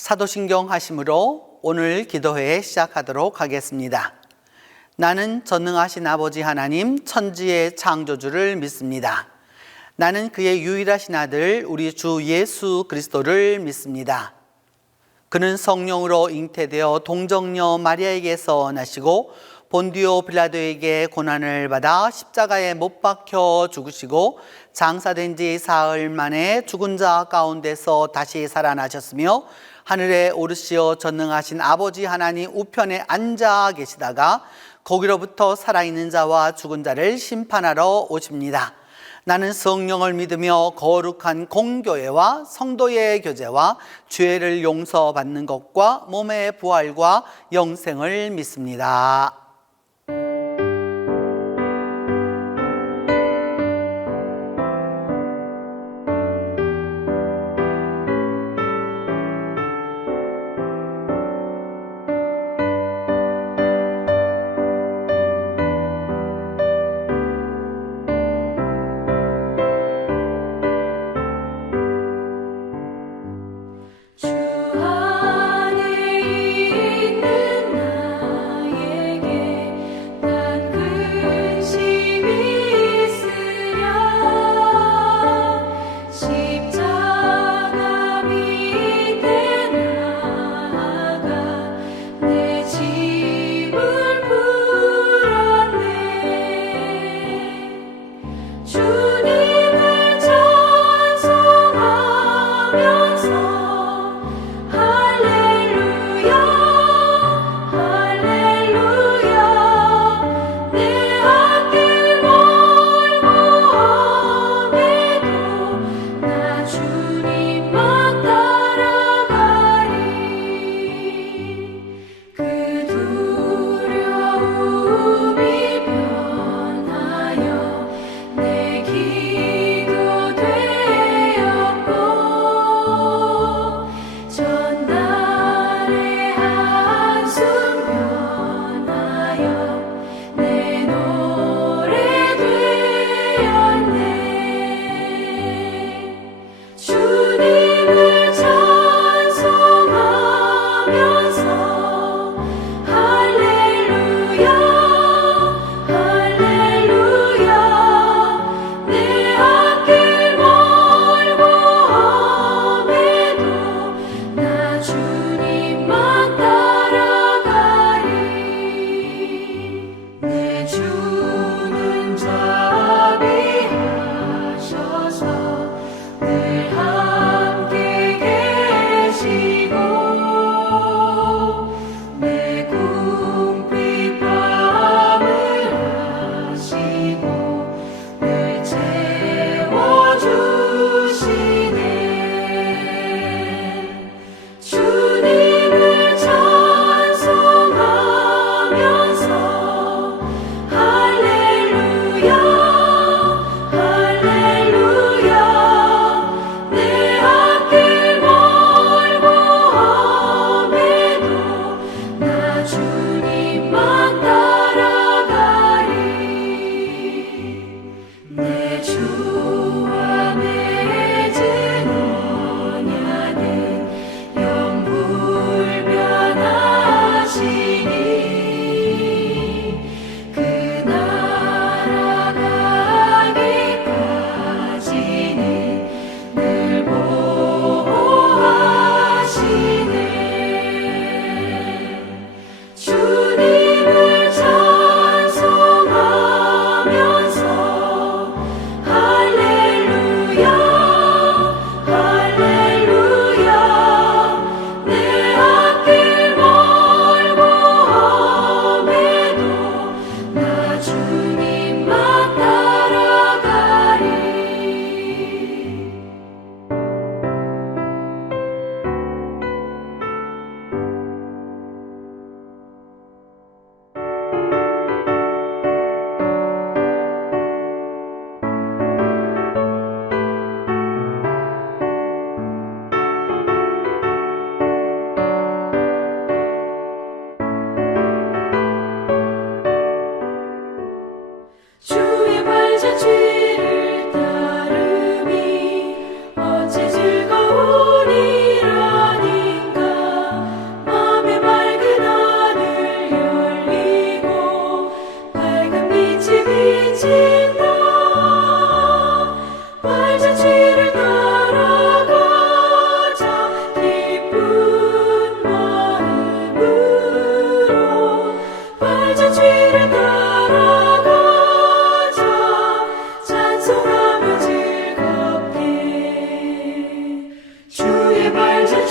사도신경 하심으로 오늘 기도회 시작하도록 하겠습니다. 나는 전능하신 아버지 하나님 천지의 창조주를 믿습니다. 나는 그의 유일하신 아들 우리 주 예수 그리스도를 믿습니다. 그는 성령으로 잉태되어 동정녀 마리아에게서 나시고 본디오 빌라도에게 고난을 받아 십자가에 못 박혀 죽으시고 장사된 지 사흘 만에 죽은 자 가운데서 다시 살아나셨으며 하늘에 오르시어 전능하신 아버지 하나님 우편에 앉아 계시다가 거기로부터 살아있는 자와 죽은 자를 심판하러 오십니다. 나는 성령을 믿으며 거룩한 공교회와 성도의 교제와 죄를 용서받는 것과 몸의 부활과 영생을 믿습니다.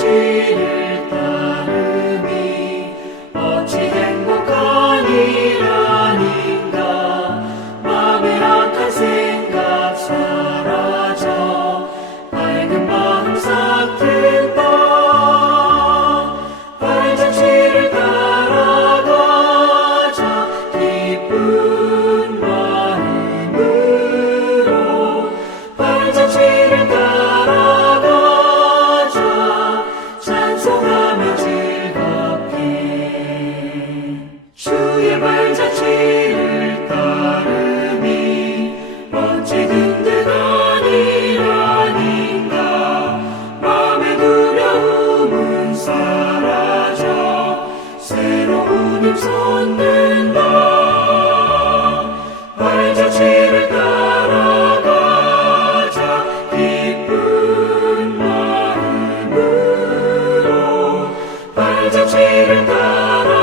죄를 따름이 어찌 행복한 일 아닌가. 맘에 악한 생각 사라져 밝은 마음 싹 든다. 발자취를 따라가자 기쁜 마음으로. 발자취를 따라가자 찬송하며 즐겁게. 주의 발자취를 따름이 어찌 든든한 일 아닌가. 맘의 두려움은 사라져 새로운 힘 솟는다. 발자취를 따라가자 기쁜 마음으로. 발자취를 따라가자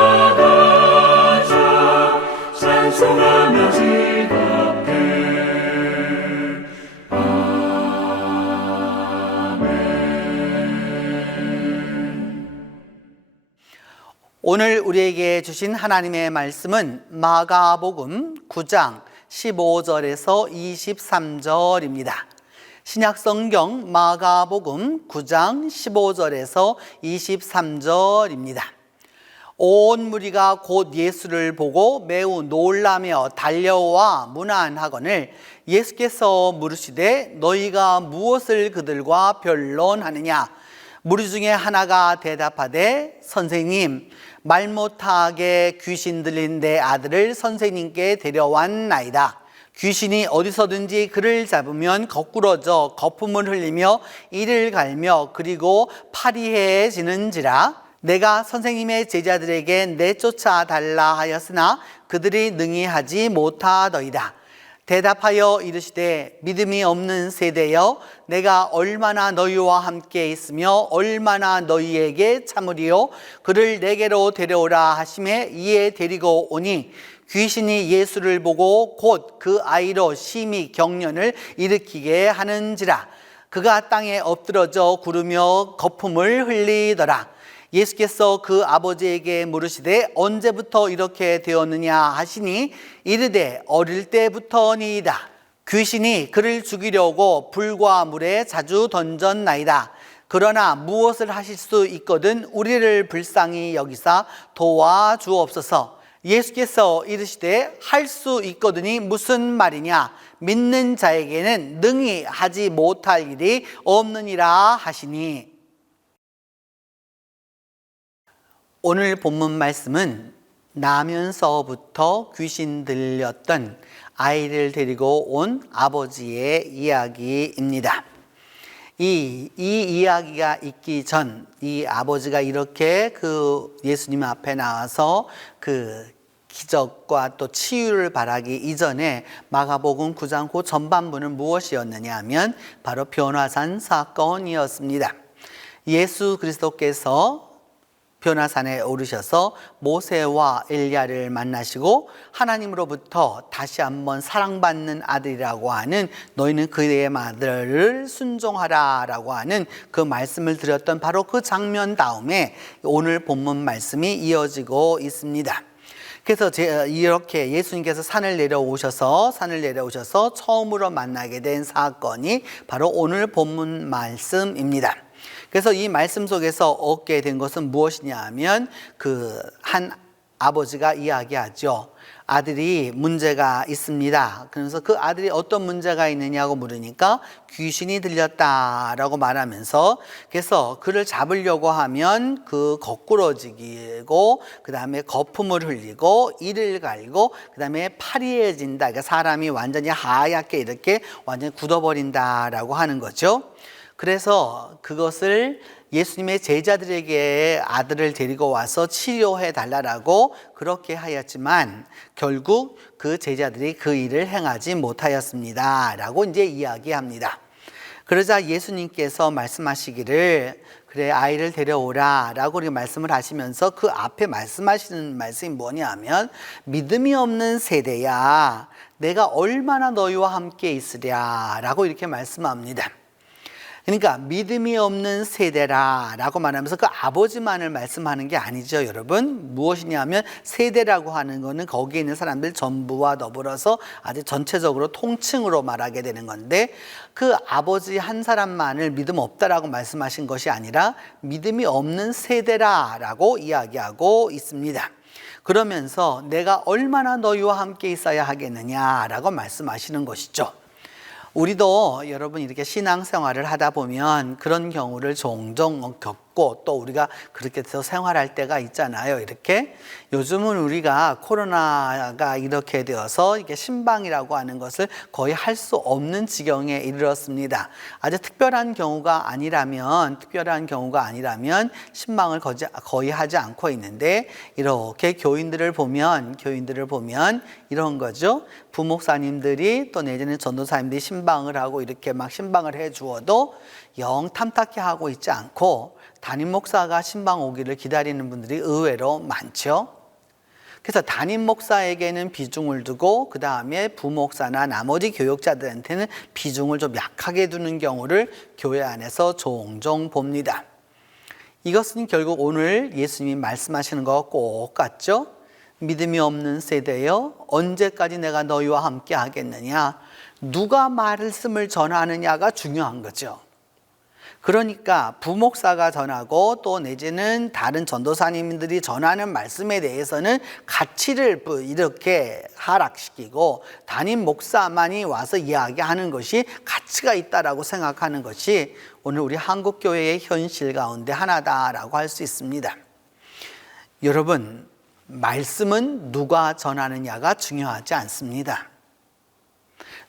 찬송하며 즐겁게. 오늘 우리에게 주신 하나님의 말씀은 마가복음 9장 15절에서 23절입니다. 신약성경 마가복음 9장 15절에서 23절입니다. 온 무리가 곧 예수를 보고 매우 놀라며 달려와 문안하거늘 예수께서 물으시되 너희가 무엇을 그들과 변론하느냐. 무리 중에 하나가 대답하되 선생님, 말 못하게 귀신 들린 내 아들을 선생님께 데려왔나이다. 귀신이 어디서든지 그를 잡으면 거꾸러져 거품을 흘리며 이를 갈며 그리고 파리해지는지라. 내가 선생님의 제자들에게 내쫓아 달라 하였으나 그들이 능히 하지 못하더이다. 대답하여 이르시되 믿음이 없는 세대여, 내가 얼마나 너희와 함께 있으며 얼마나 너희에게 참으리요. 그를 내게로 데려오라 하심에 이에 데리고 오니 귀신이 예수를 보고 곧 그 아이로 심히 경련을 일으키게 하는지라. 그가 땅에 엎드러져 구르며 거품을 흘리더라. 예수께서 그 아버지에게 물으시되 언제부터 이렇게 되었느냐 하시니 이르되 어릴 때부터니이다. 귀신이 그를 죽이려고 불과 물에 자주 던졌나이다. 그러나 무엇을 하실 수 있거든 우리를 불쌍히 여기사 도와주옵소서. 예수께서 이르시되 할 수 있거든이 무슨 말이냐. 믿는 자에게는 능히 하지 못할 일이 없느니라 하시니. 오늘 본문 말씀은 나면서부터 귀신 들렸던 아이를 데리고 온 아버지의 이야기입니다. 이 이야기가 있기 전 이 아버지가 이렇게 그 예수님 앞에 나와서 그 기적과 또 치유를 바라기 이전에 마가복음 9장 그 전반부는 무엇이었느냐 하면 바로 변화산 사건이었습니다. 예수 그리스도께서 변화산에 오르셔서 모세와 엘리야를 만나시고 하나님으로부터 다시 한번 사랑받는 아들이라고 하는 너희는 그의 아들을 순종하라 라고 하는 그 말씀을 드렸던 바로 그 장면 다음에 오늘 본문 말씀이 이어지고 있습니다. 그래서 이렇게 예수님께서 산을 내려오셔서 처음으로 만나게 된 사건이 바로 오늘 본문 말씀입니다. 그래서 이 말씀 속에서 얻게 된 것은 무엇이냐 하면 그 한 아버지가 이야기하죠. 아들이 문제가 있습니다. 그래서 그 아들이 어떤 문제가 있느냐고 물으니까 귀신이 들렸다라고 말하면서 그래서 그를 잡으려고 하면 그 거꾸러지고 그 다음에 거품을 흘리고 이를 갈고 그 다음에 파리해진다. 그러니까 사람이 완전히 하얗게 이렇게 완전히 굳어버린다라고 하는 거죠. 그래서 그것을 예수님의 제자들에게 아들을 데리고 와서 치료해 달라고 그렇게 하였지만 결국 그 제자들이 그 일을 행하지 못하였습니다 라고 이제 이야기합니다. 그러자 예수님께서 말씀하시기를 그래 아이를 데려오라 라고 이렇게 말씀을 하시면서 그 앞에 말씀하시는 말씀이 뭐냐 하면 믿음이 없는 세대야 내가 얼마나 너희와 함께 있으랴 라고 이렇게 말씀합니다. 그러니까 믿음이 없는 세대라라고 말하면서 그 아버지만을 말씀하는 게 아니죠, 여러분. 무엇이냐면 세대라고 하는 거는 거기에 있는 사람들 전부와 더불어서 아주 전체적으로 통칭으로 말하게 되는 건데, 그 아버지 한 사람만을 믿음 없다라고 말씀하신 것이 아니라 믿음이 없는 세대라라고 이야기하고 있습니다. 그러면서 내가 얼마나 너희와 함께 있어야 하겠느냐라고 말씀하시는 것이죠. 우리도 여러분 이렇게 신앙생활을 하다 보면 그런 경우를 종종 겪고 또 우리가 그렇게 해서 생활할 때가 있잖아요. 이렇게 요즘은 우리가 코로나가 이렇게 되어서 이게 신방이라고 하는 것을 거의 할 수 없는 지경에 이르렀습니다. 아주 특별한 경우가 아니라면 신방을 거의 하지 않고 있는데, 이렇게 교인들을 보면 이런 거죠. 부목사님들이 또 내지는 전도사님들이 신방을 하고 이렇게 막 신방을 해 주어도 영 탐탁해 하고 있지 않고 담임 목사가 신방 오기를 기다리는 분들이 의외로 많죠. 그래서 담임 목사에게는 비중을 두고 그 다음에 부목사나 나머지 교역자들한테는 비중을 좀 약하게 두는 경우를 교회 안에서 종종 봅니다. 이것은 결국 오늘 예수님이 말씀하시는 것과 꼭 같죠. 믿음이 없는 세대여, 언제까지 내가 너희와 함께 하겠느냐. 누가 말씀을 전하느냐가 중요한 거죠. 그러니까 부목사가 전하고 또 내지는 다른 전도사님들이 전하는 말씀에 대해서는 가치를 이렇게 하락시키고 담임 목사만이 와서 이야기하는 것이 가치가 있다라고 생각하는 것이 오늘 우리 한국교회의 현실 가운데 하나다라고 할 수 있습니다. 여러분, 말씀은 누가 전하느냐가 중요하지 않습니다.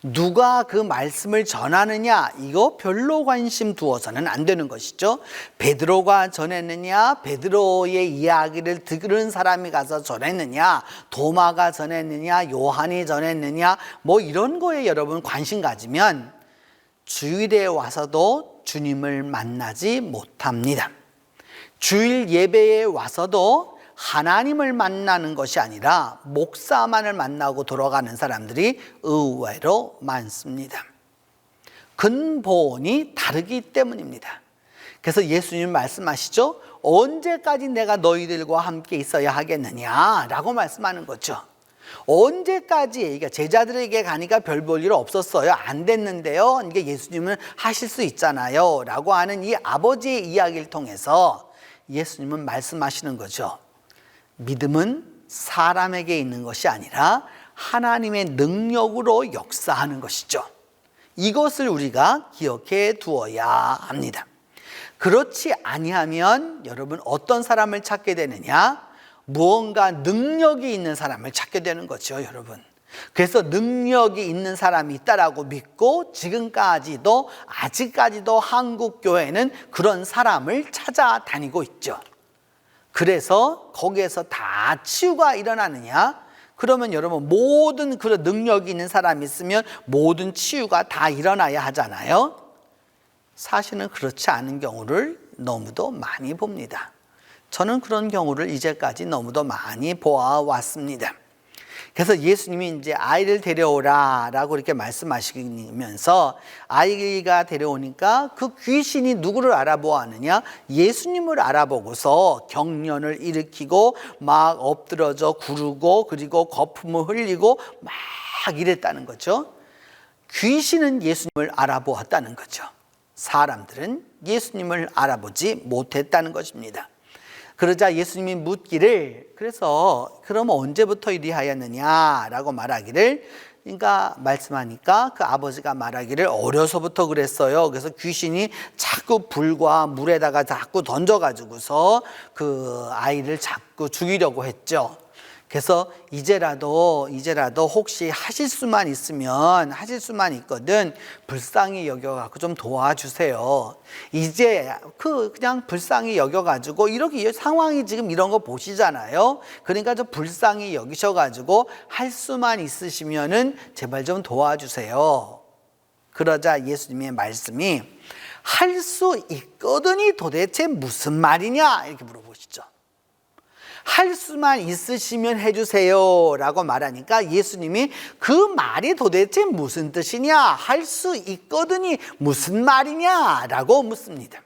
누가 그 말씀을 전하느냐, 이거 별로 관심 두어서는 안 되는 것이죠. 베드로가 전했느냐, 베드로의 이야기를 들은 사람이 가서 전했느냐, 도마가 전했느냐, 요한이 전했느냐, 뭐 이런 거에 여러분 관심 가지면 주일에 와서도 주님을 만나지 못합니다. 주일 예배에 와서도 하나님을 만나는 것이 아니라 목사만을 만나고 돌아가는 사람들이 의외로 많습니다. 근본이 다르기 때문입니다. 그래서 예수님 말씀하시죠. 언제까지 내가 너희들과 함께 있어야 하겠느냐라고 말씀하는 거죠. 언제까지? 그러니까 제자들에게 가니까 별 볼 일 없었어요. 안 됐는데요. 이게 예수님은 하실 수 있잖아요. 라고 하는 이 아버지의 이야기를 통해서 예수님은 말씀하시는 거죠. 믿음은 사람에게 있는 것이 아니라 하나님의 능력으로 역사하는 것이죠. 이것을 우리가 기억해 두어야 합니다. 그렇지 아니하면 여러분 어떤 사람을 찾게 되느냐? 무언가 능력이 있는 사람을 찾게 되는 거죠, 여러분. 그래서 능력이 있는 사람이 있다라고 믿고 아직까지도 한국 교회는 그런 사람을 찾아다니고 있죠. 그래서 거기에서 다 치유가 일어나느냐? 그러면 여러분 모든 그런 능력이 있는 사람이 있으면 모든 치유가 다 일어나야 하잖아요. 사실은 그렇지 않은 경우를 너무도 많이 봅니다. 저는 그런 경우를 이제까지 너무도 많이 보아왔습니다. 그래서 예수님이 이제 아이를 데려오라 라고 이렇게 말씀하시면서 아이가 데려오니까 그 귀신이 누구를 알아보았느냐? 예수님을 알아보고서 경련을 일으키고 막 엎드러져 구르고 그리고 거품을 흘리고 막 이랬다는 거죠. 귀신은 예수님을 알아보았다는 거죠. 사람들은 예수님을 알아보지 못했다는 것입니다. 그러자 예수님이 묻기를, 그래서 그러면 언제부터 이리 하였느냐라고 말하기를, 그러니까 말씀하니까 그 아버지가 말하기를 어려서부터 그랬어요. 그래서 귀신이 자꾸 불과 물에다가 자꾸 던져가지고서 그 아이를 자꾸 죽이려고 했죠. 그래서 이제라도 혹시 하실 수만 있거든 불쌍히 여겨갖고 좀 도와주세요. 이제 그냥 불쌍히 여겨가지고 이렇게 상황이 지금 이런 거 보시잖아요. 그러니까 좀 불쌍히 여기셔가지고 할 수만 있으시면은 제발 좀 도와주세요. 그러자 예수님의 말씀이 할 수 있거든이 도대체 무슨 말이냐 이렇게 물어보시죠. 할 수만 있으시면 해주세요 라고 말하니까 예수님이 그 말이 도대체 무슨 뜻이냐, 할 수 있거든이 무슨 말이냐 라고 묻습니다.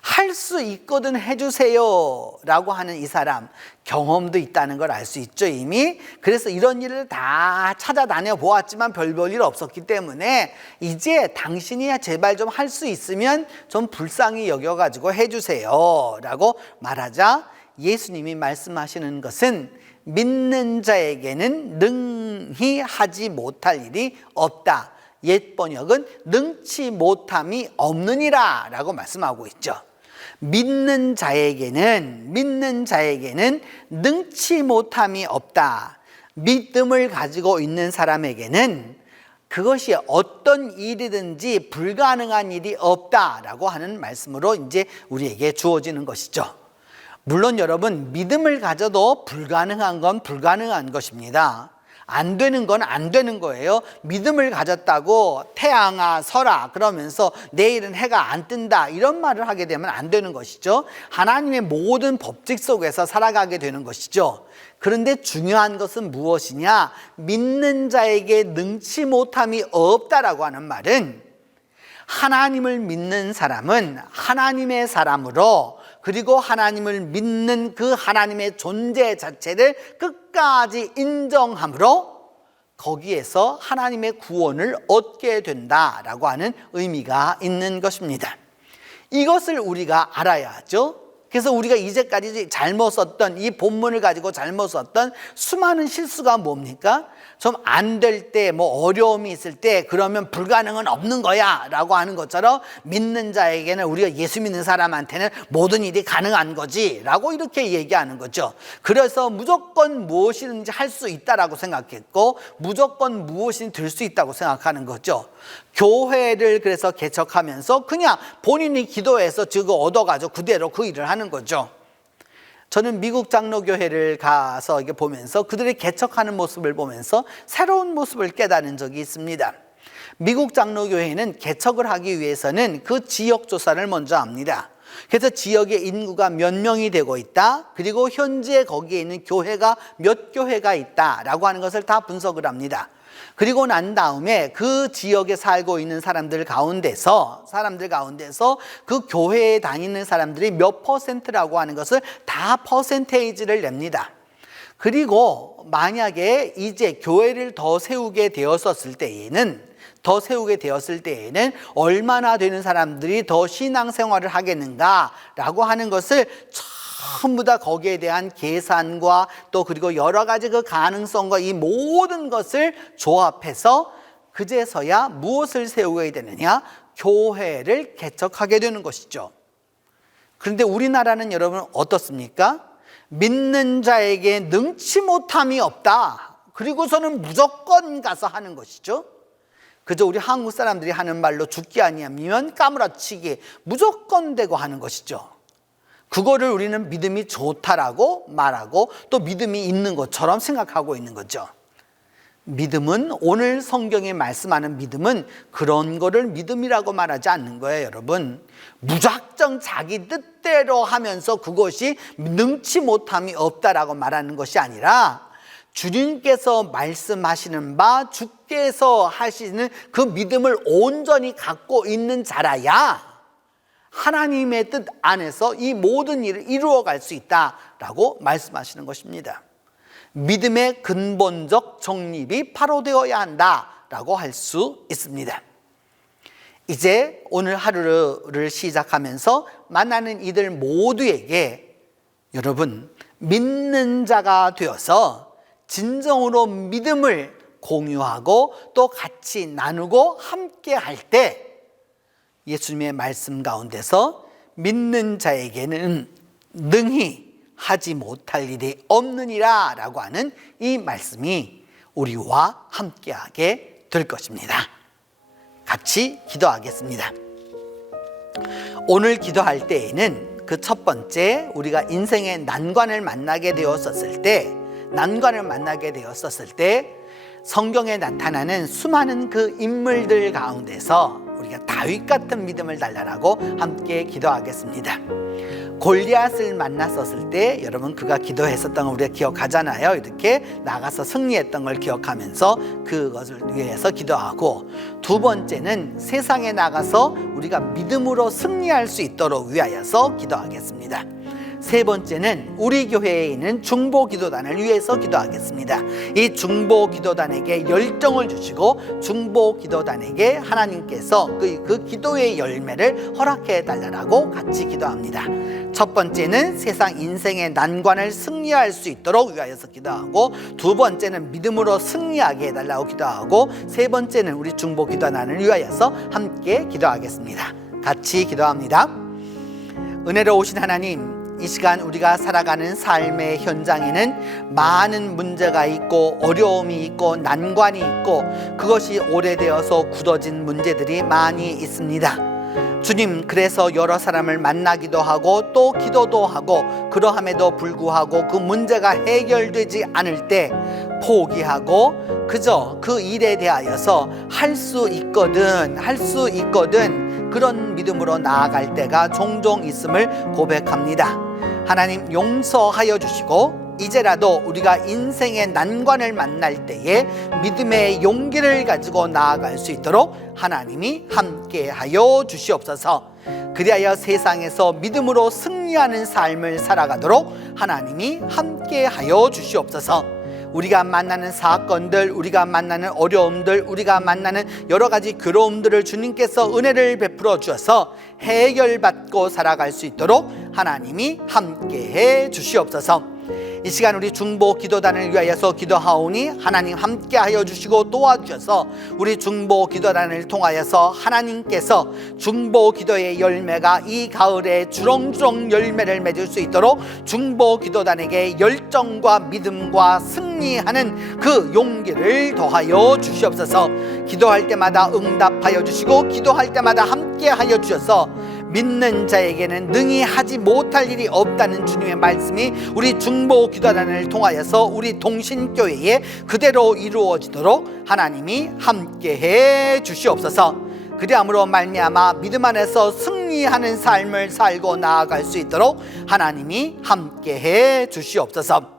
할 수 있거든 해주세요 라고 하는 이 사람, 경험도 있다는 걸 알 수 있죠 이미. 그래서 이런 일을 다 찾아다녀 보았지만 별 볼 일 없었기 때문에 이제 당신이 제발 좀 할 수 있으면 좀 불쌍히 여겨가지고 해주세요 라고 말하자 예수님이 말씀하시는 것은 믿는 자에게는 능히 하지 못할 일이 없다. 옛 번역은 능치 못함이 없느니라 라고 말씀하고 있죠. 믿는 자에게는 능치 못함이 없다. 믿음을 가지고 있는 사람에게는 그것이 어떤 일이든지 불가능한 일이 없다라고 하는 말씀으로 이제 우리에게 주어지는 것이죠. 물론 여러분, 믿음을 가져도 불가능한 건 불가능한 것입니다. 안 되는 건 안 되는 거예요. 믿음을 가졌다고 태양아 서라 그러면서 내일은 해가 안 뜬다 이런 말을 하게 되면 안 되는 것이죠. 하나님의 모든 법칙 속에서 살아가게 되는 것이죠. 그런데 중요한 것은 무엇이냐? 믿는 자에게 능치 못함이 없다라고 하는 말은 하나님을 믿는 사람은 하나님의 사람으로, 그리고 하나님을 믿는 그 하나님의 존재 자체를 끝까지 인정함으로 거기에서 하나님의 구원을 얻게 된다라고 하는 의미가 있는 것입니다. 이것을 우리가 알아야 하죠. 그래서 우리가 이제까지 잘못 썼던 이 본문을 가지고 잘못 썼던 수많은 실수가 뭡니까? 좀 안 될 때, 뭐 어려움이 있을 때 그러면 불가능은 없는 거야 라고 하는 것처럼 믿는 자에게는, 우리가 예수 믿는 사람한테는 모든 일이 가능한 거지 라고 이렇게 얘기하는 거죠. 그래서 무조건 무엇이든지 할 수 있다라고 생각했고 무조건 무엇이든 될 수 있다고 생각하는 거죠. 교회를 그래서 개척하면서 그냥 본인이 기도해서 저거 얻어가지고 그대로 그 일을 하는 거죠. 저는 미국 장로교회를 가서 이게 보면서 그들이 개척하는 모습을 보면서 새로운 모습을 깨달은 적이 있습니다. 미국 장로교회는 개척을 하기 위해서는 그 지역 조사를 먼저 합니다. 그래서 지역의 인구가 몇 명이 되고 있다, 그리고 현재 거기에 있는 교회가 몇 교회가 있다라고 하는 것을 다 분석을 합니다. 그리고 난 다음에 그 지역에 살고 있는 사람들 가운데서 그 교회에 다니는 사람들이 몇 퍼센트라고 하는 것을 다 퍼센테이지를 냅니다. 그리고 만약에 이제 교회를 더 세우게 되었을 때에는 얼마나 되는 사람들이 더 신앙생활을 하겠는가라고 하는 것을 전부 다 거기에 대한 계산과 또 그리고 여러 가지 그 가능성과 이 모든 것을 조합해서 그제서야 무엇을 세우게 되느냐? 교회를 개척하게 되는 것이죠. 그런데 우리나라는 여러분 어떻습니까? 믿는 자에게 능치 못함이 없다. 그리고서는 무조건 가서 하는 것이죠. 그저 우리 한국 사람들이 하는 말로 죽기 아니하면 까무라치기, 무조건 되고 하는 것이죠. 그거를 우리는 믿음이 좋다라고 말하고 또 믿음이 있는 것처럼 생각하고 있는 거죠. 믿음은, 오늘 성경에 말씀하는 믿음은 그런 거를 믿음이라고 말하지 않는 거예요, 여러분. 무작정 자기 뜻대로 하면서 그것이 능치 못함이 없다라고 말하는 것이 아니라 주님께서 말씀하시는 바, 주께서 하시는 그 믿음을 온전히 갖고 있는 자라야 하나님의 뜻 안에서 이 모든 일을 이루어갈 수 있다라고 말씀하시는 것입니다. 믿음의 근본적 정립이 바로 되어야 한다라고 할 수 있습니다. 이제 오늘 하루를 시작하면서 만나는 이들 모두에게 여러분, 믿는 자가 되어서 진정으로 믿음을 공유하고 또 같이 나누고 함께 할 때 예수님의 말씀 가운데서 믿는 자에게는 능히 하지 못할 일이 없느니라 라고 하는 이 말씀이 우리와 함께하게 될 것입니다. 같이 기도하겠습니다. 오늘 기도할 때에는 그 첫 번째, 우리가 인생의 난관을 만나게 되었을 때 성경에 나타나는 수많은 그 인물들 가운데서 우리가 다윗 같은 믿음을 달라라고 함께 기도하겠습니다. 골리앗을 만났었을 때 여러분 그가 기도했었던 걸 우리가 기억하잖아요. 이렇게 나가서 승리했던 걸 기억하면서 그것을 위해서 기도하고, 두 번째는 세상에 나가서 우리가 믿음으로 승리할 수 있도록 위하여서 기도하겠습니다. 세 번째는 우리 교회에 있는 중보기도단을 위해서 기도하겠습니다. 이 중보기도단에게 열정을 주시고 중보기도단에게 하나님께서 그 기도의 열매를 허락해 달라고 같이 기도합니다. 첫 번째는 세상 인생의 난관을 승리할 수 있도록 위하여서 기도하고, 두 번째는 믿음으로 승리하게 해달라고 기도하고, 세 번째는 우리 중보기도단을 위하여서 함께 기도하겠습니다. 같이 기도합니다. 은혜로우신 하나님, 이 시간 우리가 살아가는 삶의 현장에는 많은 문제가 있고 어려움이 있고 난관이 있고 그것이 오래되어서 굳어진 문제들이 많이 있습니다. 주님, 그래서 여러 사람을 만나기도 하고 또 기도도 하고, 그러함에도 불구하고 그 문제가 해결되지 않을 때 포기하고 그저 그 일에 대하여서 할 수 있거든 그런 믿음으로 나아갈 때가 종종 있음을 고백합니다. 하나님, 용서하여 주시고 이제라도 우리가 인생의 난관을 만날 때에 믿음의 용기를 가지고 나아갈 수 있도록 하나님이 함께하여 주시옵소서. 그리하여 세상에서 믿음으로 승리하는 삶을 살아가도록 하나님이 함께하여 주시옵소서. 우리가 만나는 사건들, 우리가 만나는 어려움들, 우리가 만나는 여러 가지 괴로움들을 주님께서 은혜를 베풀어 주어서 해결받고 살아갈 수 있도록 하나님이 함께해 주시옵소서. 이 시간 우리 중보기도단을 위하여서 기도하오니 하나님 함께하여 주시고 도와주셔서 우리 중보기도단을 통하여서 하나님께서 중보기도의 열매가 이 가을에 주렁주렁 열매를 맺을 수 있도록 중보기도단에게 열정과 믿음과 승리하는 그 용기를 더하여 주시옵소서. 기도할 때마다 응답하여 주시고 기도할 때마다 함께하여 주셔서 믿는 자에게는 능히 하지 못할 일이 없다는 주님의 말씀이 우리 중보기도단을 통하여서 우리 동신교회에 그대로 이루어지도록 하나님이 함께해 주시옵소서. 그리함으로 말미암아 믿음 안에서 승리하는 삶을 살고 나아갈 수 있도록 하나님이 함께해 주시옵소서.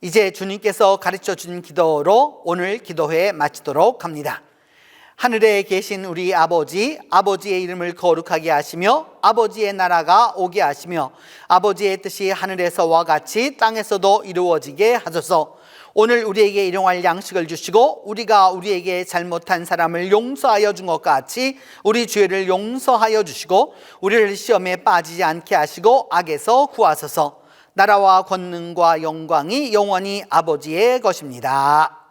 이제 주님께서 가르쳐 준 기도로 오늘 기도회 마치도록 합니다. 하늘에 계신 우리 아버지, 아버지의 이름을 거룩하게 하시며 아버지의 나라가 오게 하시며 아버지의 뜻이 하늘에서와 같이 땅에서도 이루어지게 하소서. 오늘 우리에게 일용할 양식을 주시고 우리가 우리에게 잘못한 사람을 용서하여 준 것 같이 우리 죄를 용서하여 주시고 우리를 시험에 빠지지 않게 하시고 악에서 구하소서. 나라와 권능과 영광이 영원히 아버지의 것입니다.